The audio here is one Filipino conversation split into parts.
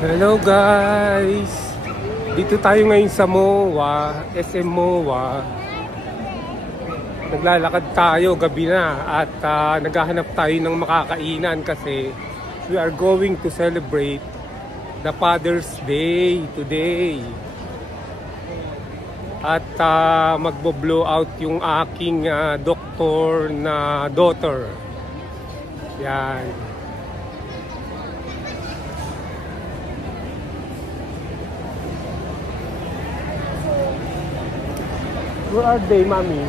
Hello guys! Dito tayo ngayon sa MOA, SM MOA. Naglalakad tayo gabi na at naghahanap tayo ng makakainan kasi we are going to celebrate the Father's Day today. At magbo-blow out yung aking doktor na daughter. Yan. Where are they, Mami?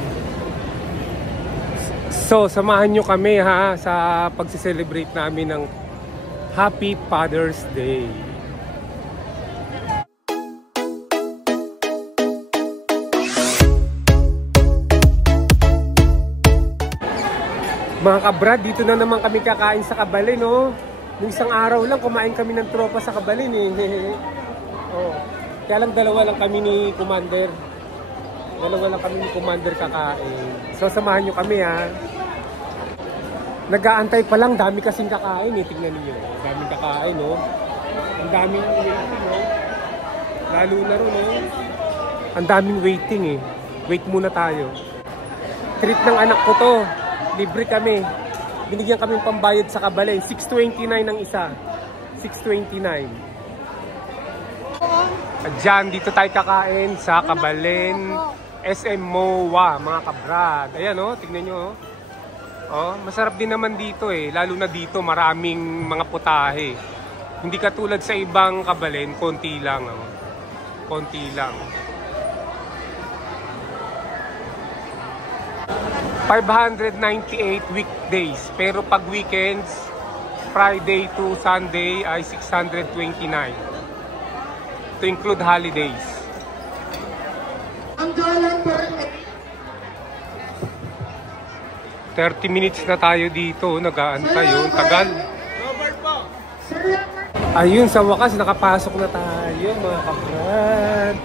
So, samahan nyo kami ha sa pagsi-celebrate namin ng Happy Father's Day. Mga kabrad, dito na naman kami kakain sa Kabalin, no? Nung isang araw lang, kumain kami ng tropa sa Kabalin, eh. Oh. Kaya lang dalawa lang kami ni Commander. Dalawa lang kami ni Commander kakain. So, samahan nyo kami, ha. Nag-aantay pa lang, dami kasing kakain, eh. Tingnan niyo. Daming kakain, no? Ang daming waiting, no? Lalo na rin, no? Ang daming waiting, eh. Wait muna tayo. Treat ng anak ko to. Libre kami. Binigyan kami pambayad sa Kabalin. 629 ang isa. 629. At dyan, dito tayo kakain sa Kabalin SM MOA, mga kabrad. Ayan, oh, tignan nyo. Oh, masarap din naman dito, eh. Lalo na dito, maraming mga putahe. Hindi katulad sa ibang Kabalin, konti lang. Oh. Konti lang. 598 weekdays. Pero pag weekends, Friday to Sunday ay 629. To include holidays. 30 minutes na tayo dito, nag-aantay yun, tagal. Ayun, sa wakas nakapasok na tayo, mga kabrad.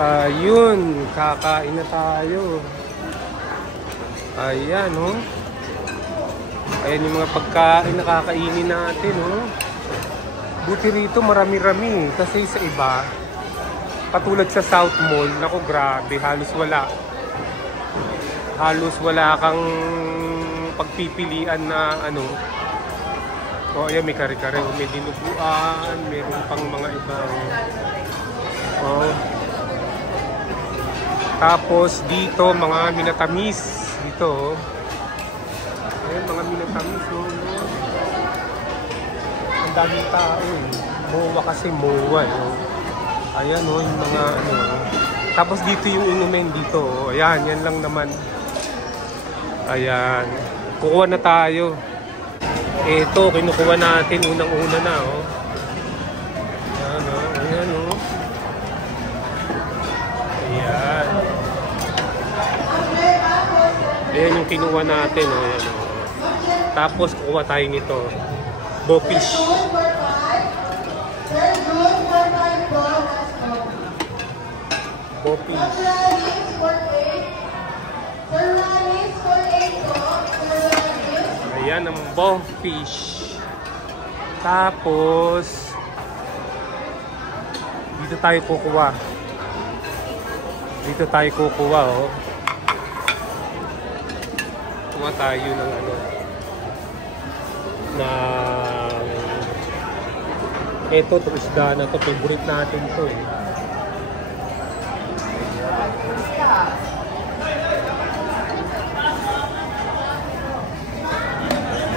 Ayun, kakain na tayo. Ayan, oh. Ayan yung mga pagkain na kakainin natin, oh. Buti rito marami-rami kasi sa iba, patulad sa South Mall, naku grabe, halos wala kang pagpipilian na ano. O ayan, may kare-kare, may dinuguan, meron pang mga ibang tapos dito mga minatamis dito, ayan mga minatamis, ang daming tao, MOA kasi MOA, ayan, yung mga ano. Tapos dito yung inumin dito, ayan, yan lang naman. Ayan, kukuha na tayo. Ito, kinukuha natin unang-una na, ayan, ayan, ayan. Ayan yung kinuha natin, ayan, Tapos kukuha tayo nito, Bofish. Bofish. Ayan ang Bofish. Tapos dito tayo kukuha. Oh. Kuha tayo ng ano, na ito, isda na to, favorite natin to, eh.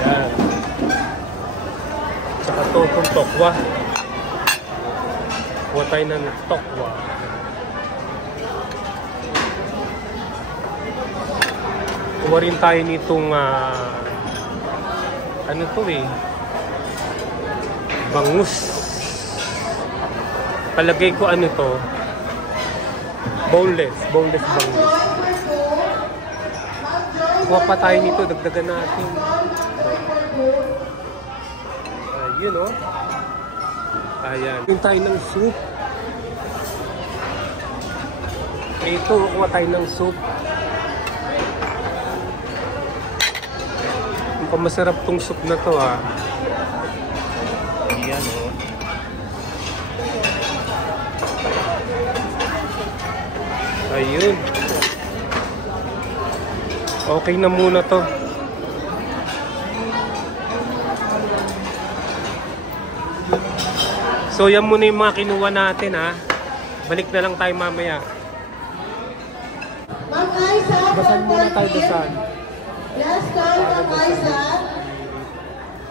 Ayan. Tsaka to, itong tokwa. Kuha tayo ng tokwa. Kuha rin tayo nitong ano to, eh, bangus. Palagay ko ano to, boneless bangus. Kuha pa tayo nito, dagdagan natin. Ayun, oh. Ayan. Kuha tayo ng soup. Ito, kuha tayo ng soup. Mukhang masarap tong soup na to, ha. Ayun. Okay na muna to. So yan muna yung mga kinuha natin ha. Balik na lang tayo mamaya. Basan muna tayo dasan. Yes, God,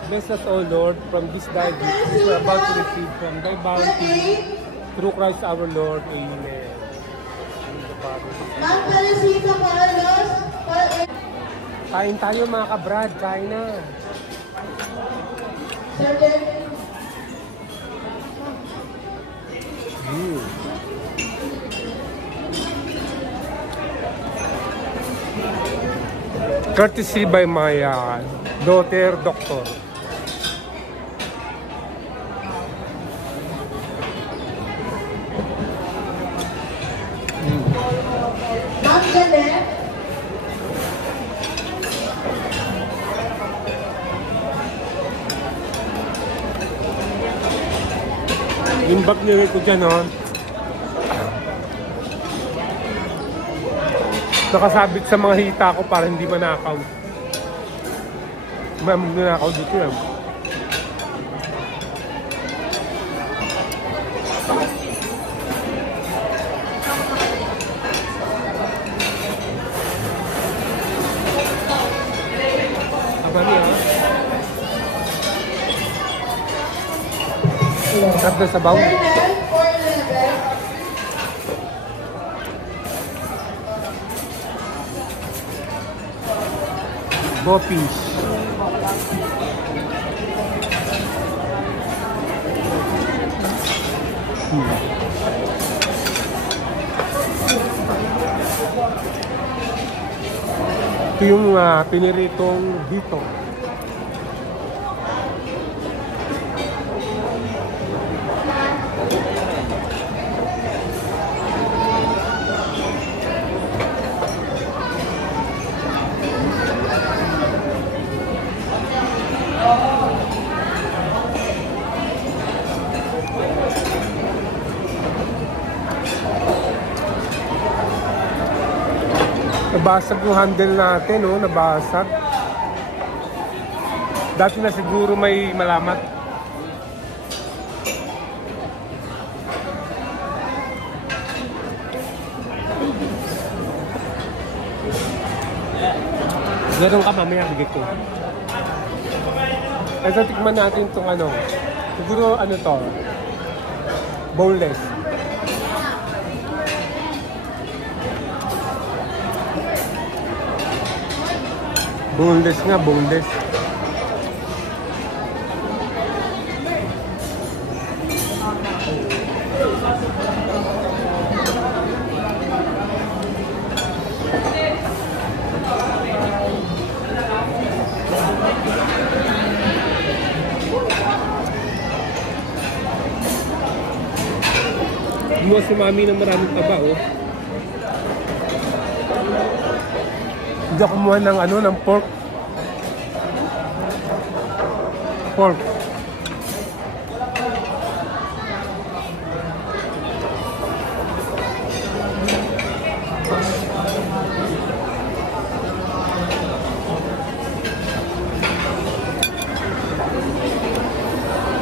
Bless us, O Lord, from this thy gift which we are about to receive from thy bounty through Christ our Lord. Amen. Kain tayo mga kabrad, kain na. Courtesy by my daughter, Doctor. Ma'am Janet. Yung bag nyo ko dyan, oh. Nakasabit sa mga hita ko para hindi manakaw. Manakaw dito yan. Abali ha. Sarap na sabaw. Gopis. Ito yung piniritong dito. Nabasag yung handle natin, oh, nabasag. Dati na siguro may malamat. Meron ka mamaya, bigay ko. Ito, tikman natin itong ano. Siguro ano to, boneless. Boneless nga, boneless. Gumawa si Mami ng maraming taba, oh. Hindi ako kumuha ng ano, ng pork. Pork.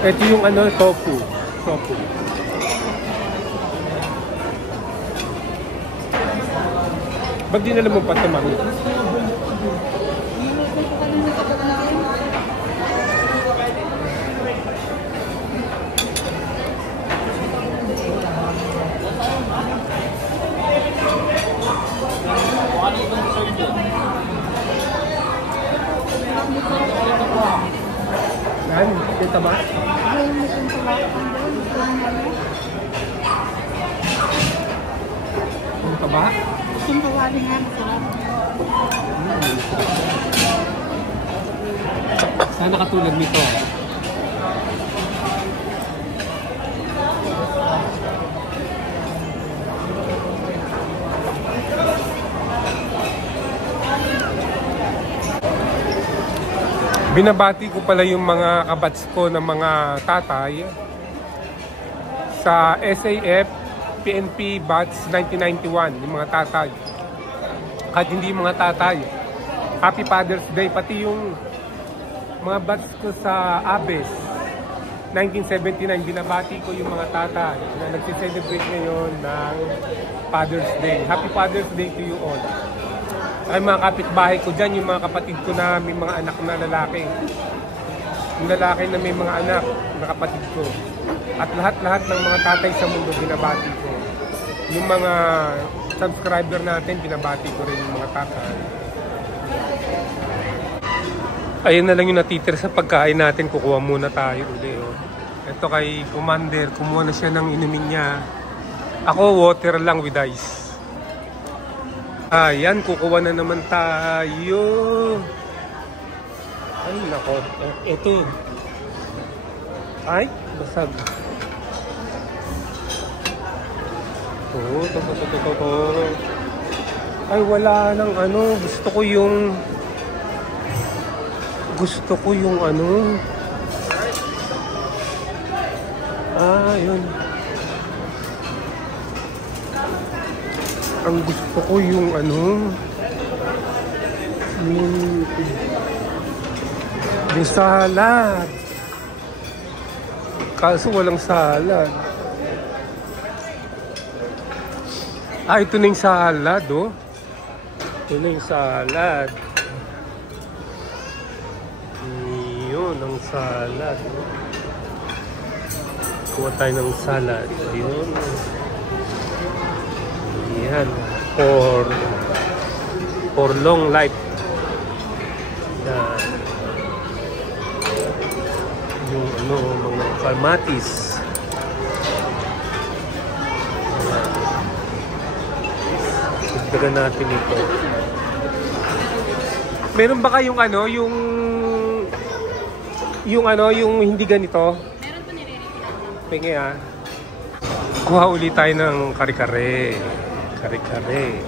Ito yung ano, tofu. Tofu. Ba't di na naman patamari? Yan, kita ba? Kita ba? Kung tawagin nga, masarap. Sana katulad nito. Binabati ko pala yung mga kabats ko ng mga tatay sa SAF PNP Batch 1991, yung mga tatay. Kahit hindi yung mga tatay. Happy Father's Day, pati yung mga batch ko sa ABES 1979, binabati ko yung mga tatay na nagsi-celebrate ngayon ng Father's Day. Happy Father's Day to you all. Ay mga kapitbahay ko dyan, yung mga kapatid ko na may mga anak na lalaki. Yung lalaki na may mga anak na kapatid ko. At lahat-lahat ng mga tatay sa mundo, binabati ko. Yung mga subscriber natin, binabati ko rin yung mga tatay. Ayun na lang yung natitira sa pagkain natin. Kukuha muna tayo ulit. Oh. Ito kay Commander, kumuha na siya ng inumin niya. Ako, water lang with ice. Ayan, kukuha na naman tayo. Ay, nako. Ito. Ay, basag. Ito. Ay, wala nang ano. Gusto ko yung ano. Yun. Ang gusto ko yung ano. Yung salad. Kaso walang salad. Ito na yung salad, oh. Ito na yung salad. Yun, ang salad. Kuha tayo ng salad. Yun. Yan. For long life. Yan. Yung ano, mga kamatis. Dagdagan natin ito. Meron ba kayong ano, yung hindi ganito? Meron po nire-refill. Pingi Kuha ulit tayo ng kare-kare. Kare-kare.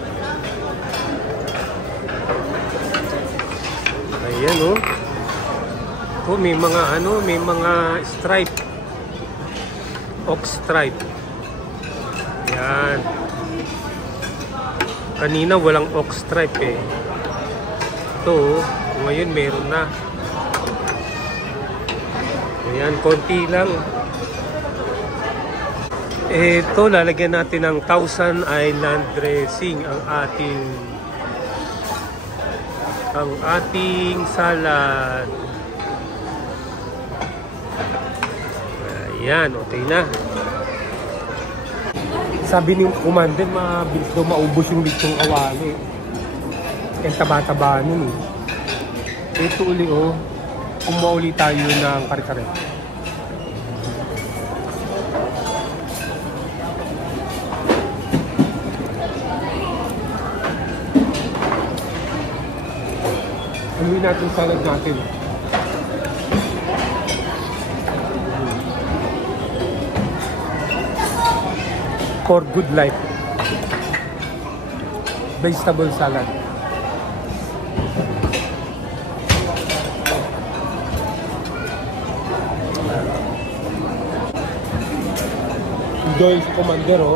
Ayan oh. May mga stripe. Ox stripe. Yan. Kanina walang ox stripe eh. Ito, ngayon meron na. Ayan, konti lang. Ito, lalagyan natin ng Thousand Island dressing ang ating salad. Ayan, okay na. Sabi ni Commander, mabilis daw maubos yung lechong kawali. Ang taba-taba nun eh. Ito uli oh, kumuha uli tayo ng kare-kare. Aluin natin salad natin. For good life. Vegetable salad. Enjoy si Commander oh.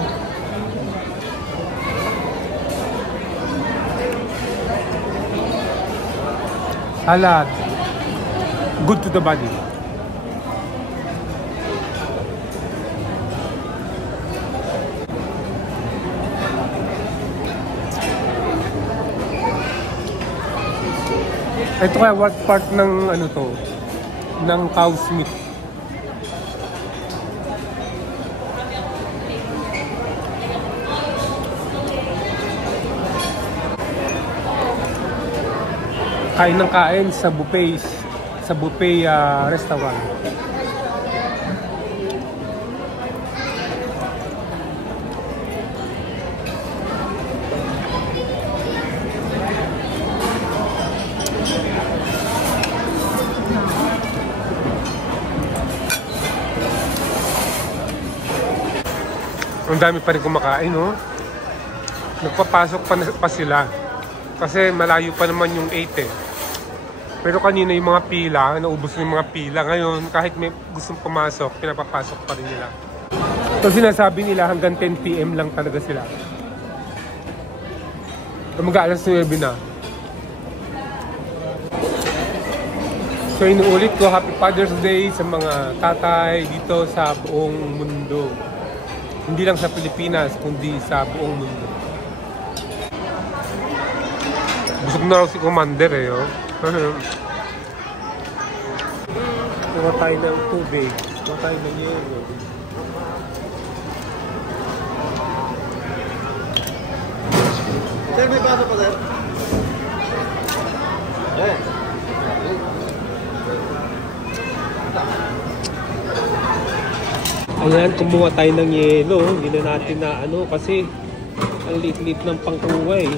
Salad. Good to the body. Ito kaya what part ng ano to? Ng cow's meat. Kain ng kain sa buffet restaurant. Ang dami pa rin kumakain, no? Nagpapasok pa sila. Kasi malayo pa naman yung 8 eh. Pero kanina yung mga pila, naubos na yung mga pila. Ngayon, kahit may gustong pumasok, pinapapasok pa rin nila. So sinasabi nila hanggang 10 PM lang talaga sila. Mag-aalas 9 na. So inuulit ko, Happy Father's Day sa mga tatay dito sa buong mundo. Hindi lang sa Pilipinas, kundi sa buong mundo. Busog na raw si Commander eh, oh. Kuha tayo ng tubig. Kuha tayo ng yelo. Sir, may baso pa, sir? Yeah. Ayan, kumuha tayo ng yelo. Hindi na natin na ano kasi ang liit-liit ng pangkuha eh.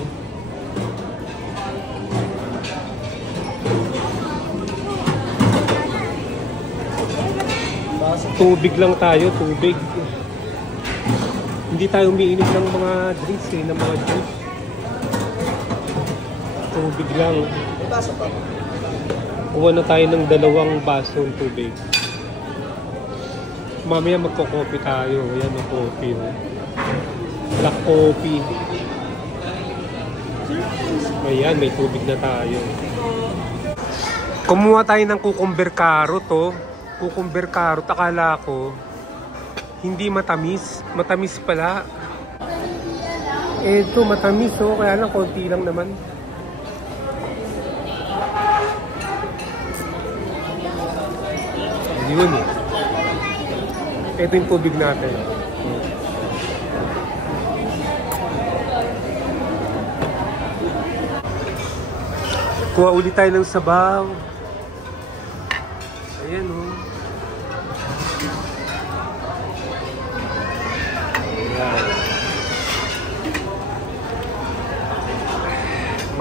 Tubig lang tayo, tubig. Hindi tayo umiinom ng mga drinks eh, ng mga juice. Tubig lang. May baso pa. Kuha na tayo ng 2 baso ng tubig. Mamaya magko-coffee tayo. Ayan ang coffee. Oh. Black coffee. Ayan, may tubig na tayo. Kumuha tayo ng cucumber carrot. Oh. Cucumber carrot. Akala ko hindi matamis. Matamis pala. Ito matamis. Oh. Kaya lang konti lang naman. Yun eh. Ito yung tubig natin. Kuha ulit tayo ng sabaw. Ayan o. Ayan.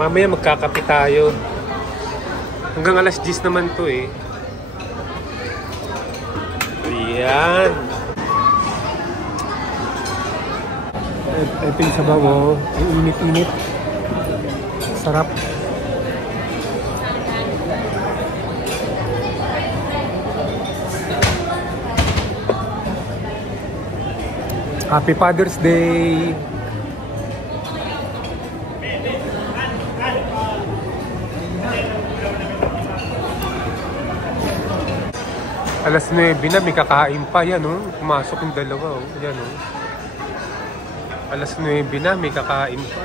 Mamaya magkakape tayo. Hanggang alas 10 naman to eh. Ayan. Ito yung sabaw mo. Ang init-init. Sarap. Happy Father's Day! Alas 9 na, may kakain pa. Yan o, pumasok yung 2 o. Yan o. Alas 9 na, may kakain pa.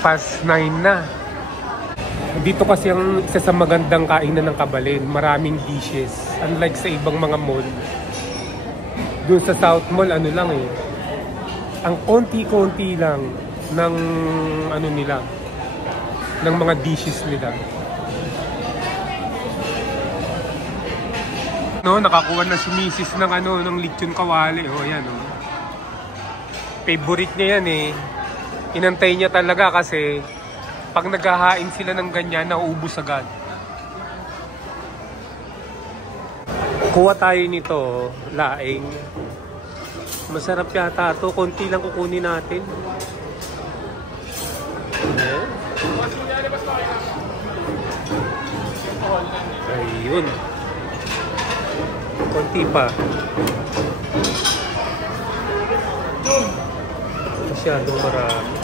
Past 9 na. Dito kasi ang isa sa magandang kainan ng Kabalin. Maraming dishes. Unlike sa ibang mga mall. Doon sa South Mall, ano lang eh. Ang konti-konti lang ng ano nila. Ng mga dishes nila. No, nakakuha na si Mrs. ng ano, ng lechon kawali. Oh, ayan oh. Favorite niya yan eh. Inantay niya talaga kasi pag naghahain sila ng ganyan, nauubos agad. Kuha tayo nito, laing. Masarap yata ito. Konti lang kukunin natin. Ayun. Konti pa. Masyadong marami.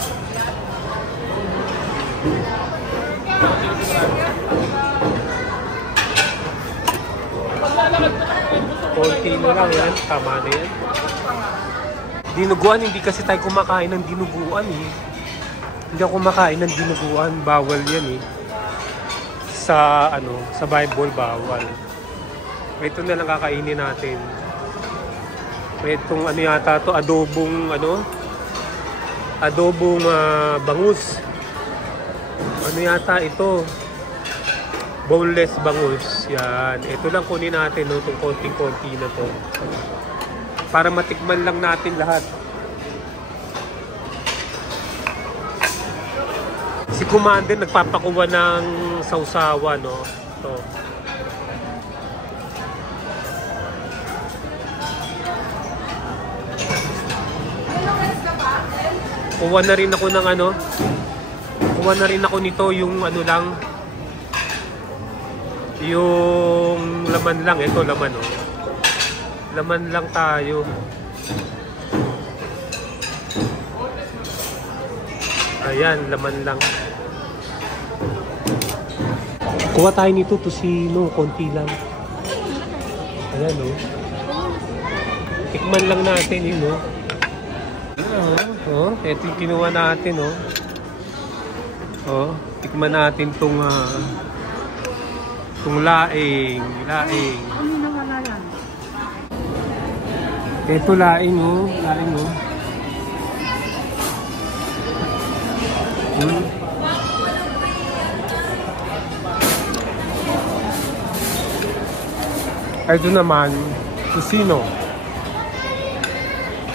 Konti na lang yan. Tama na yan. Dinuguan, hindi kasi tayo kumakain ng dinuguan eh. Hindi ako kumakain ng dinuguan. Bawal yan eh. Sa ano, sa Bible bawal. Ito na lang kakainin natin. Itong ano yata to, adobong ano? Adobong bangus. Ano yata ito? Boneless bangus. Yan. Ito lang kunin natin, no? Itong konting-konti na to. Para matikman lang natin lahat. Si Commander nagpapakuha ng sausawa, no? Ito. Kuha na rin ako ng ano. Kuha na rin ako nito yung ano lang. Yung laman lang. Ito laman oh. Laman lang tayo. Ayan, laman lang. Kuha tayo nito, tosino, konti lang. Ayan, oh. Tikman lang natin yun, oh. Oh, ito yung kinuha natin, oh. Oh, tikman natin tong laing. Ano nawala yan? Ito laing, oh. Laing, oh. Ito naman, tosino.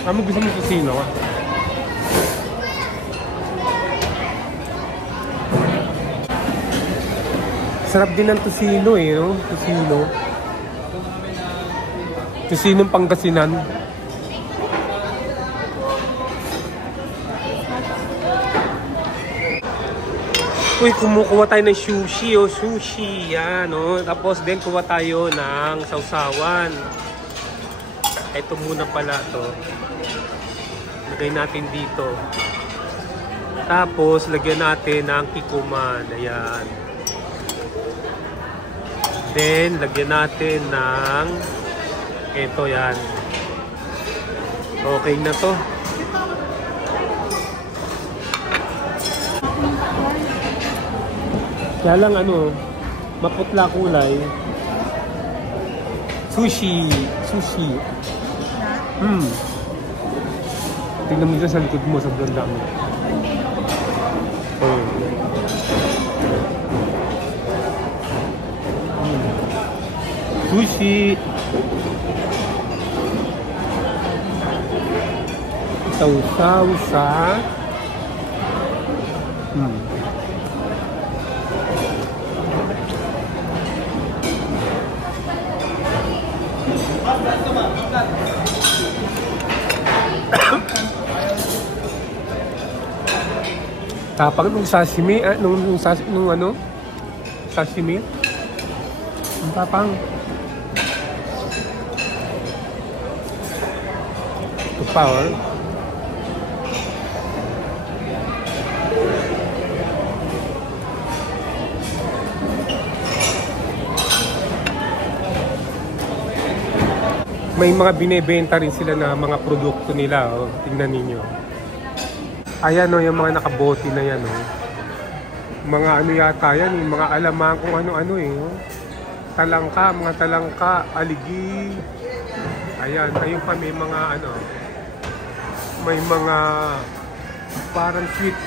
Ano gusto mo tosino? Sarap din ng tosino eh, no? Tosino. Tosinong Pangasinan. Uy, kumukuha tayo ng sushi, oh. Sushi, yan, no? Tapos din kuha tayo ng sausawan. Ito muna pala to. Lagay natin dito. Tapos, lagyan natin ng kikuman. Ayan. Then, lagyan natin ng ito, yan. Okay na to. Kaya lang ano, maputla kulay. Sushi. Tingnan mo dyan sa likod mo, sobrang dami. Oh. Sushi. Sausaw sa tapang nung sashimi, nung ano? Sashimi? Ang tapang. Ito pa, oh. May mga binebenta rin sila na mga produkto nila, oh. Tingnan ninyo. Ayan, oh, yung mga nakabote na yan, oh. Mga ano yata yan, yung mga alamang kung ano-ano eh, oh. Mga talangka, aligi. Ayan, ayun pa may mga ano, may mga parang sweet,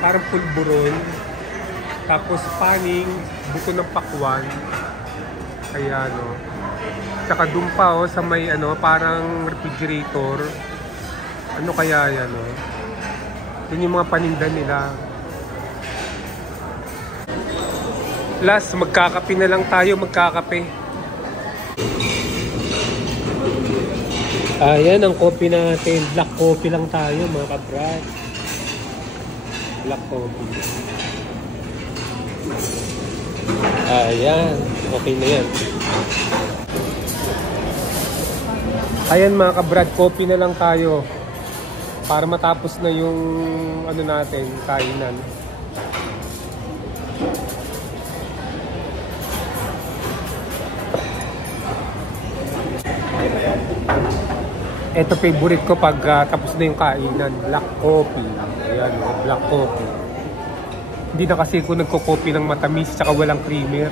parang pulburon. Tapos paning, buto ng pakwan. Ayan, oh. Tsaka dun pa, oh, sa may ano, parang refrigerator. Ano kaya yan, oh? Yun yung mga paninda nila. Last, magkakape na lang tayo, magkakape. Ayan ang coffee natin. Black coffee lang tayo, mga kabrad. Black coffee. Ayan, okay na yan. Ayan mga kabrad, coffee na lang tayo. Para matapos na yung ano natin, kainan. Ito favorite ko pag tapos na yung kainan, black coffee. Ayan, black coffee. Hindi na kasi ako nagko-coffee ng matamis tsaka walang creamer.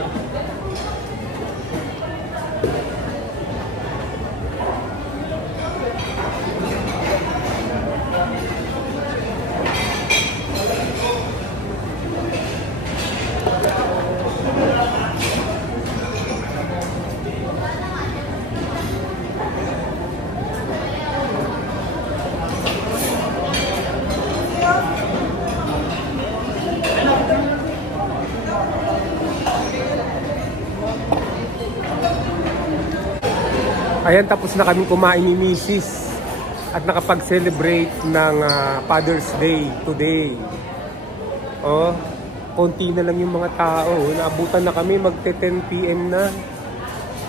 Ayan, tapos na kami kumain ni Mrs. At nakapag-celebrate ng Father's Day today. Oh, konti na lang yung mga tao. Naabutan na kami, magte 10 PM na.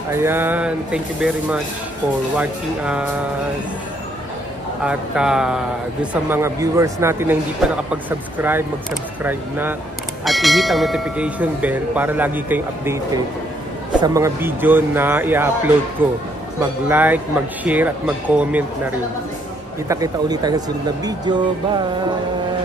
Ayan, thank you very much for watching us. At dun sa mga viewers natin na hindi pa nakapag-subscribe, mag-subscribe na. At i-hit ang notification bell para lagi kayong updated sa mga video na i-upload ko. Mag-like, mag-share at mag-comment na rin. Kita-kita ulit tayo sa sunod na video. Bye!